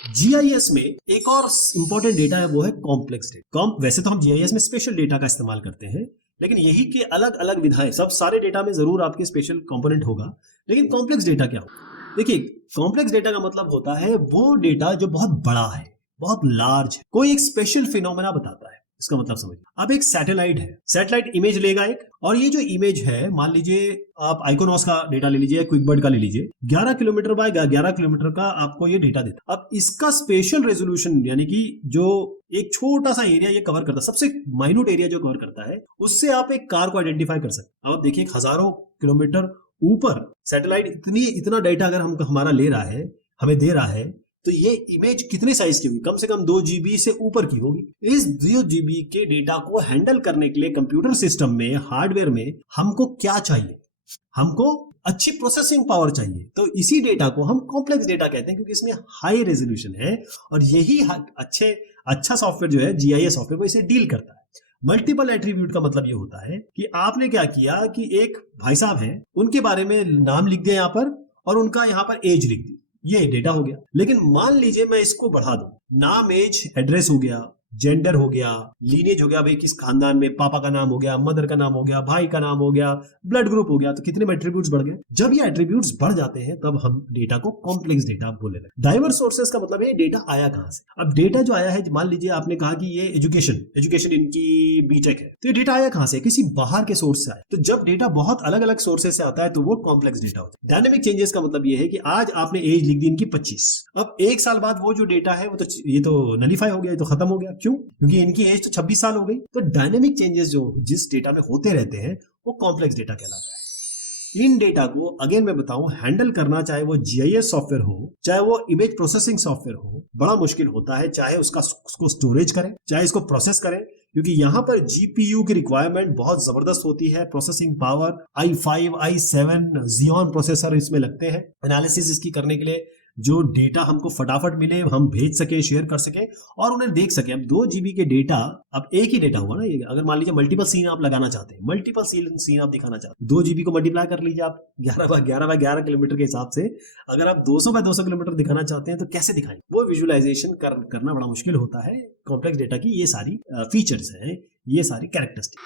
GIS में एक और इंपॉर्टेंट डेटा है, वो है कॉम्प्लेक्स डेटा। वैसे तो हम जीआईएस में स्पेशल डेटा का इस्तेमाल करते हैं, लेकिन यही के अलग अलग विधाएं, सब सारे डेटा में जरूर आपके स्पेशल कंपोनेंट होगा, लेकिन कॉम्प्लेक्स डेटा क्या होगा? देखिए, कॉम्प्लेक्स डेटा का मतलब होता है वो डेटा जो बहुत बड़ा है, बहुत लार्ज है, कोई एक स्पेशल फिनोमेना बताता है। इसका मतलब समझिए, अब एक सैटेलाइट है, सैटेलाइट इमेज लेगा एक, और ये जो इमेज है, मान लीजिए आप आइकोनॉस का डेटा ले लीजिए, क्विकबर्ड का ले लीजिए, 11 किलोमीटर बाय 11 किलोमीटर का आपको ये डेटा देता। अब इसका स्पेशल रेजोल्यूशन, यानी कि जो एक छोटा सा एरिया ये कवर करता है, सबसे माइन्यूट एरिया जो कवर करता है, उससे आप एक कार को आइडेंटिफाई कर सकते हैं। अब देखिए, हजारों किलोमीटर ऊपर सैटेलाइट इतना डेटा अगर हमारा ले रहा है, हमें दे रहा है, तो ये इमेज कितने साइज की होगी? कम से कम 2 GB से ऊपर की होगी। इस 2 GB के डेटा को हैंडल करने के लिए कंप्यूटर सिस्टम में, हार्डवेयर में हमको क्या चाहिए? हमको अच्छी प्रोसेसिंग पावर चाहिए। तो इसी डेटा को हम कॉम्प्लेक्स डेटा कहते हैं, क्योंकि इसमें हाई रेजोल्यूशन है, और यही अच्छा सॉफ्टवेयर जो है, जीआईएस सॉफ्टवेयर, वो इसे डील करता है। मल्टीपल एट्रीब्यूट का मतलब ये होता है कि आपने क्या किया कि एक भाई साहब हैं, उनके बारे में नाम लिख दिया यहाँ पर, और उनका यहाँ पर एज लिख दी, ये डेटा हो गया। लेकिन मान लीजिए मैं इसको बढ़ा दूं, नाम, एज, एड्रेस हो गया, जेंडर हो गया, लीनेज हो गया, भाई किस खानदान में, पापा का नाम हो गया, मदर का नाम हो गया, भाई का नाम हो गया, ब्लड ग्रुप हो गया, तो कितने एट्रीब्यूट्स बढ़ गए। जब ये एट्रीब्यूट्स बढ़ जाते हैं, तब हम डेटा को कॉम्प्लेक्स डेटा बोलने लगे। डाइवर्स सोर्सेस का मतलब है डेटा आया कहां से। अब डेटा जो आया है, मान लीजिए आपने कहा कि ये एजुकेशन इनकी बीटेक है, तो ये डेटा आया कहां से? किसी बाहर के सोर्स से आया। तो जब डेटा बहुत अलग अलग सोर्सेस से आता है, तो वो कॉम्प्लेक्स डेटा होता है। डायनेमिक चेंजेस का मतलब ये है कि आज आपने एज लिख दी इनकी 25, अब 1 साल बाद वो जो डेटा है, वो तो ये तो नलीफाई हो गया, ये तो खत्म हो गया। क्यों? क्योंकि इनकी एज तो 26 साल हो गई। तो डायनेमिक चेंजेस जो जिस डेटा में होते रहते हैं, वो कॉम्प्लेक्स डेटा कहलाता है। इन डेटा को अगेन मैं बताऊं, हैंडल करना, चाहे वो जीआईएस सॉफ्टवेयर हो, चाहे वो इमेज प्रोसेसिंग सॉफ्टवेयर हो, बड़ा मुश्किल होता है। चाहे उसको स्टोरेज करें, चाहे इसको प्रोसेस करें, क्योंकि यहां पर जीपीयू की रिक्वायरमेंट बहुत जबरदस्त होती है। Processing power i5 i7 Xeon processor इसमें लगते हैं, एनालिसिस इसकी करने के लिए, जो डेटा हमको फटाफट मिले, हम भेज सके, शेयर कर सके, और उन्हें देख सके। अब 2 GB के डेटा, अब एक ही डेटा हुआ ना ये, अगर मान लीजिए मल्टीपल सीन आप लगाना चाहते हैं, मल्टीपल सीन आप दिखाना चाहते हैं, 2 GB को मल्टीप्लाई कर लीजिए आप 11 किलोमीटर के हिसाब से। अगर आप 200 बाय 200 किलोमीटर दिखाना चाहते हैं, तो कैसे दिखाएंगे? वो विजुअलाइजेशन करना बड़ा मुश्किल होता है। कॉम्प्लेक्स डेटा की ये सारी फीचर्स हैं, ये सारी कैरेक्टरिस्टिक।